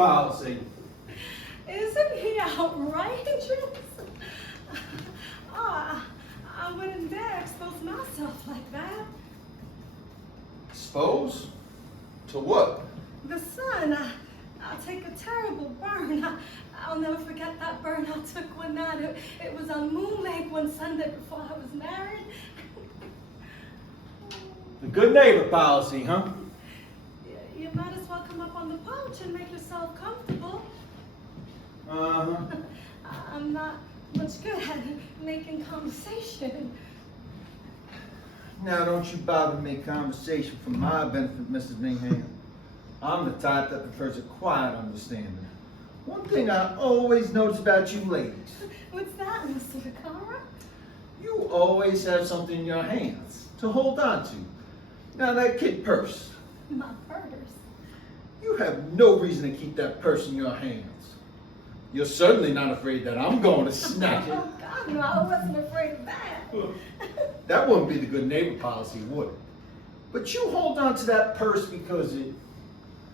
policy. Isn't he outrageous? Oh, I wouldn't dare expose myself like that. Expose? To what? The sun, I'll take a terrible burn. I'll never forget that burn I took one night. It was on Moon Lake one Sunday before I was married. The good neighbor policy, huh? You might as well come up on the porch and make yourself comfortable. Uh-huh. I'm not much good at making conversation. Now, don't you bother to make conversation for my benefit, Mrs. Mingham. I'm the type that prefers a quiet understanding. One thing I always notice about you ladies, What's that, Mr. Vicarro? you always have something in your hands to hold on to. Now, that kid purse, My purse. you have no reason to keep that purse in your hands. You're certainly not afraid that I'm going to snatch it. Oh, God, no, I wasn't afraid of that. That wouldn't be the good neighbor policy, would it? But you hold on to that purse because it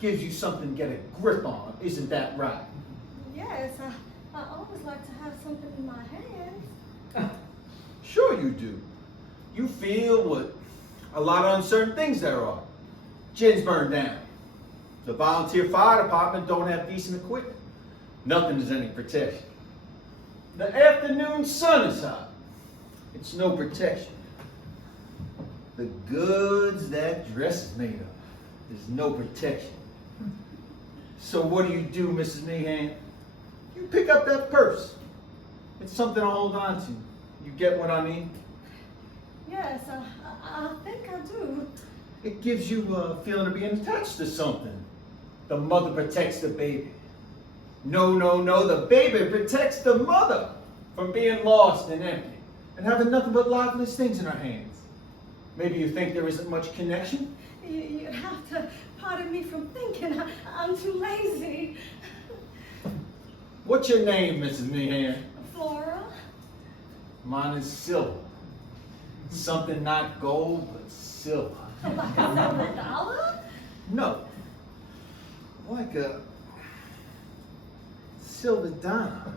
gives you something to get a grip on, isn't that right? Yes, I always like to have something in my hands. Sure you do. You feel what a lot of uncertain things there are. Gin's burned down. The volunteer fire department don't have decent equipment. Nothing is any protection. The afternoon sun is hot. It's no protection. The goods that dress is made of, there's no protection. So what do, Mrs. Meehan? You pick up that purse. It's something to hold on to. You get what I mean? Yes, I think I do. It gives you a feeling of being attached to something. The mother protects the baby. No, the baby protects the mother from being lost and empty and having nothing but lifeless things in her hands. Maybe you think there isn't much connection? You'd have to pardon me from thinking. I'm too lazy. What's your name, Mrs. Meehan? Flora? Mine is Silva. Something not gold, but silver. Like a dollar? No. Like a silver dime.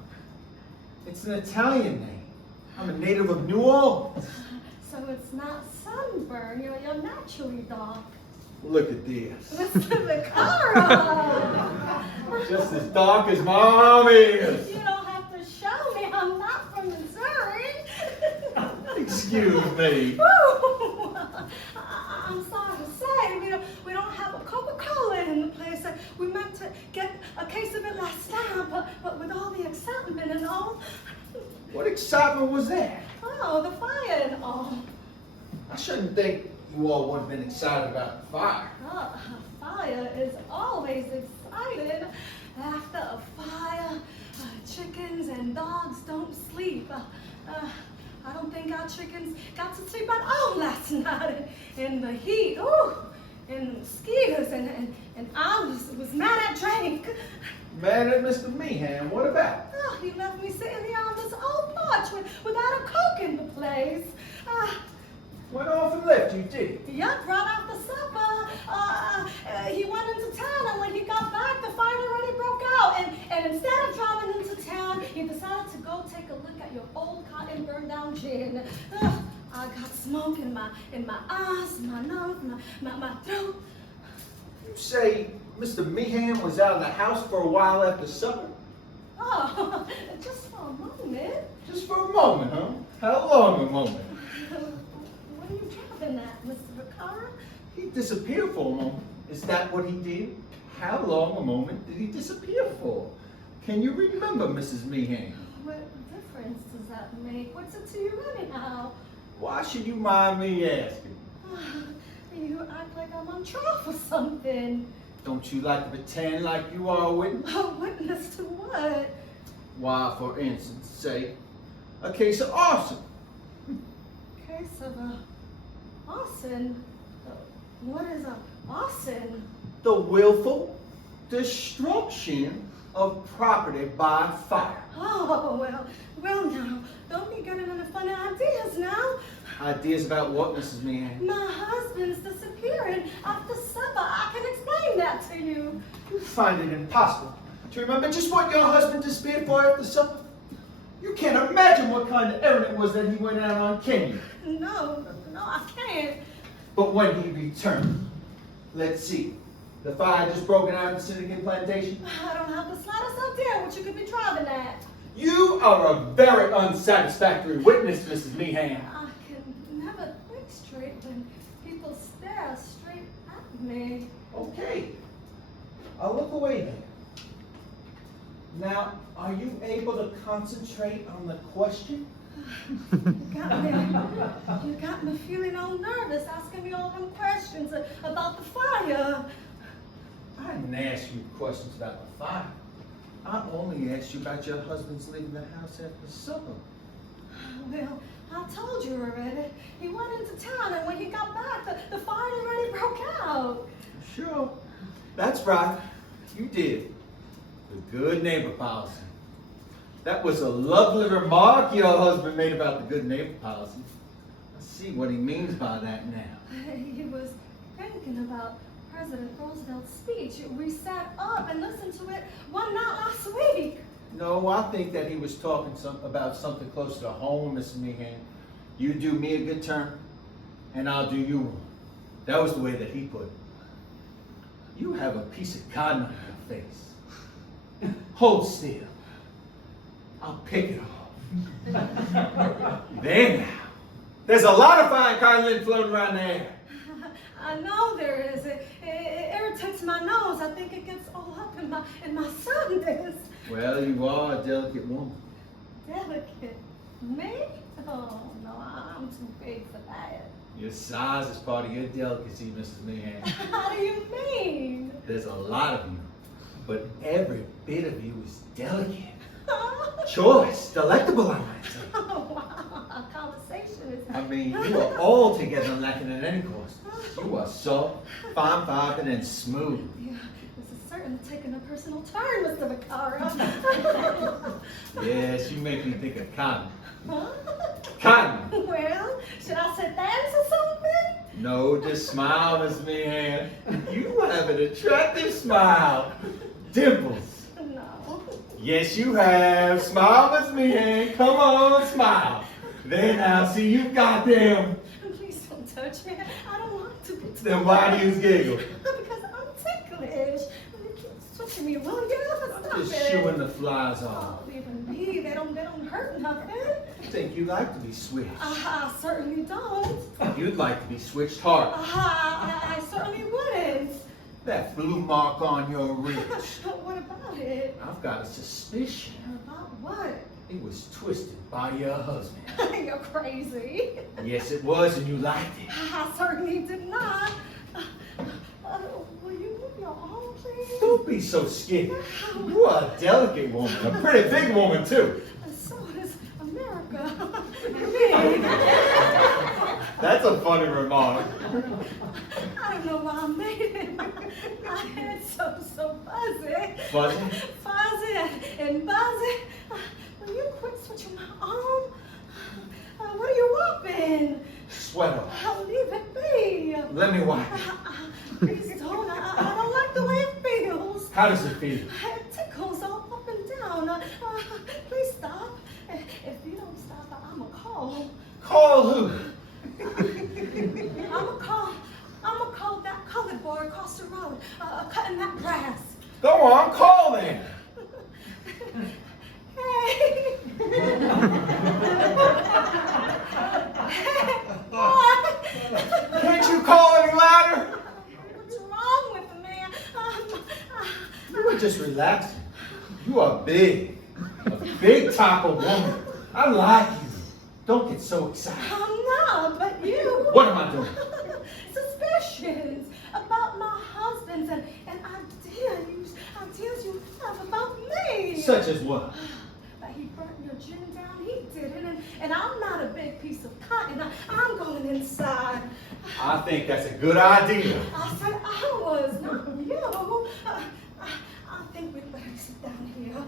It's an Italian name. I'm a native of New Orleans. So it's not sunburn. You're naturally dark. Look at this. Mr. Vicarro! Just as dark as my arm is. You don't have to show me. I'm not from Missouri. Excuse me. Woo! I'm sorry to say, we don't have a Coca-Cola in the place. We meant to get a case of it last time, but with all the excitement and all. What excitement was that? Oh, the fire and all. I shouldn't think you all would have been excited about the fire. Oh, a fire is always exciting. After a fire, chickens and dogs don't sleep. I don't think our chickens got to sleep at all last night in the heat. Ooh, and the mosquitoes, and I was mad at Drake. Mad at Mr. Meehan, what about? Oh, he left me sitting there on this old porch without a Coke in the place. Went off and left you, did he? Yeah, brought out the supper. He went into town, and when he got back, the fire already broke out. And instead of driving into town, he decided to go take a look at your old cotton burned down gin. I got smoke in my eyes, my nose, my throat. You say Mr. Meehan was out of the house for a while after supper? Oh, just for a moment. Just for a moment, huh? How long a moment? What are you driving at, Mr. Vicarro? He disappeared for a moment. Is that what he did? How long a moment did he disappear for? Can you remember, Mrs. Meehan? What difference does that make? What's it to you anyhow? Why should you mind me asking? You act like I'm on trial for something. Don't you like to pretend like you are a witness? A witness to what? Why, for instance, say, a case of arson. Case of arson? What is a arson? The willful destruction of property by fire. Oh, well now, don't be getting into funny ideas now. Ideas about what, Mrs. Meehan? My husband's disappearing after supper. I can explain that to you. You find it impossible to remember just what your husband disappeared for after supper? You can't imagine what kind of errand it was that he went out on, can you? No, I can't. But when he returned, let's see. The fire had just broken out in the Syndicate plantation. I don't have the slightest idea what you could be driving at. You are a very unsatisfactory witness, Mrs. Meehan. I can never think straight when people stare straight at me. Okay. I'll look away then. Now, are you able to concentrate on the question? You got me feeling all nervous, asking me all them questions about the fire. I didn't ask you questions about the fire. I only asked you about your husband's leaving the house after supper. Well, I told you already. He went into town, and when he got back, the fire already broke out. Sure. That's right. You did. The good neighbor policy. That was a lovely remark your husband made about the good neighbor policy. I see what he means by that now. He was thinking about President Roosevelt's speech. We sat up and listened to it one night last week. No, I think that he was talking about something closer to home, Mrs. Meehan. You do me a good turn, and I'll do you one. That was the way that he put it. You have a piece of cotton on your face. Hold still. I'll pick it off. There now. There's a lot of fine cotton lint floating around there. I know there is. It irritates my nose. I think it gets all up in my sundays. Well, you are a delicate woman. Delicate? Me? Oh, no, I'm too big for that. Your size is part of your delicacy, Mrs. Meehan. How do you mean? There's a lot of you, but every bit of you is delicate. Choice, delectable, I might say. Oh, wow. Our conversation is... I mean, you are altogether lacking in any course. You are soft, fine-fibred, and smooth. Yeah, this is certainly taking a personal turn, Mr. Vicarro. Yes, you make me think of cotton. Huh? Cotton! Well, should I say thanks or something? No, just smile, Miss Meehan. You have an attractive smile. Dimples. No. Yes, you have. Smile, Miss Meehan. Come on, smile. There now, see, you got them. Please don't touch me. I don't want to be touched. Then why do you giggle? Because I'm ticklish. You keep switching me, will you? Stop Just it. shooing the flies off. Oh, even me. They don't hurt nothing. I think you like to be switched. I certainly don't. You'd like to be switched hard. I certainly wouldn't. That blue mark on your wrist. What about it? I've got a suspicion. About what? It was twisted by your husband. You're crazy. Yes, it was, and you liked it. I certainly did not. Will you move your arm, please? Don't be so skinny. You are a delicate woman, a pretty big woman, too. So is America. That's a funny remark. I don't know why I made it. My head's so fuzzy. Fuzzy? Fuzzy and buzzy. Will you quit switching my arm? What are you whopping? Sweat off. I'll leave it be. Let me wipe it. Please don't. I don't like the way it feels. How does it feel? It tickles all up and down. Please stop. If you don't stop, I'm going to call. Call who? I'm gonna call that colored boy across the road, cutting that grass. Go on, call then. Hey! What? Can't you call any louder? What's wrong with me? You were just relaxing. You are big. A big type of woman. I like you. Don't get so excited. I'm not, but you. What am I doing? Suspicions about my husband and ideas you have about me. Such as what? That he burnt your gin down, he didn't, and I'm not a big piece of cotton. I'm going inside. I think that's a good idea. I said I was, not you. I think we'd better sit down here.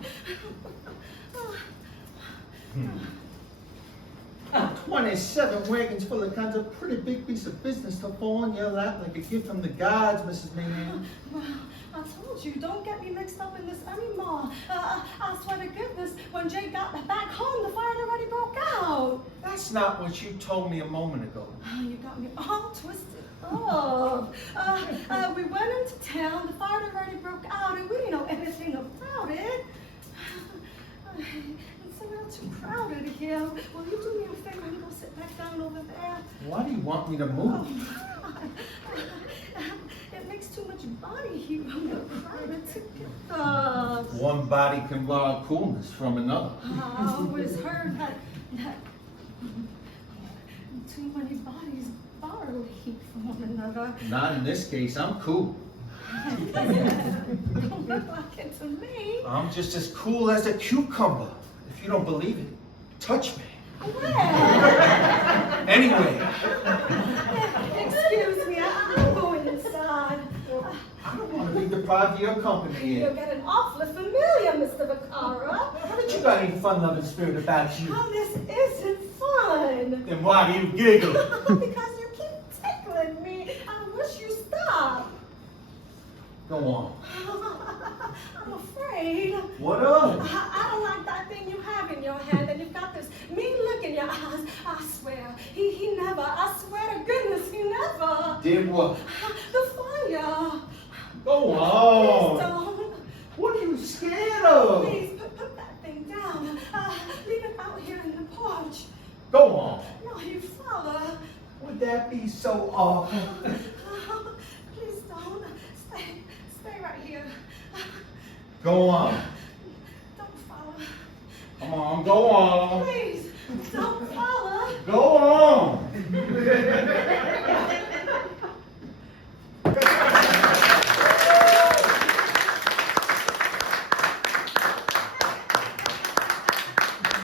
27 wagons full of cotton's a pretty big piece of business to fall in your lap like a gift from the gods, Mrs. Mahan. Well, I told you, don't get me mixed up in this anymore. I swear to goodness, when Jay got back home, the fire had already broke out. That's not what you told me a moment ago. Oh, you got me all twisted up. We went into town, the fire had already broke out, and we didn't know anything about it. It's a little too crowded here. Will you do me a favor and go sit back down over there? Why do you want me to move? It makes too much body heat when we're crowded together. One body can borrow coolness from another. I always heard that too many bodies borrow heat from one another. Not in this case, I'm cool. Don't look like it to me. I'm just as cool as a cucumber. If you don't believe it, touch me. Where? Anyway, Excuse me, I'm going inside. I don't want to be deprived of your company You're here. getting awfully familiar, Mr. Vicarro. Haven't you got any fun-loving spirit about you? Oh, this isn't fun. Then why do you giggle? Because you keep tickling me. I wish you stopped. Go on. I'm afraid. What of? I don't like that thing you have in your hand, and you've got this mean look in your eyes. I swear, he never, I swear to goodness, he never. Did what? The fire. Go Please on. don't. What are you scared of? Please, put that thing down. Leave it out here in the porch. Go on. No, you follow. Would that be so awful? Please don't. Stay right here. Go on. Don't follow. Come on, go on. Please, don't follow. Go on.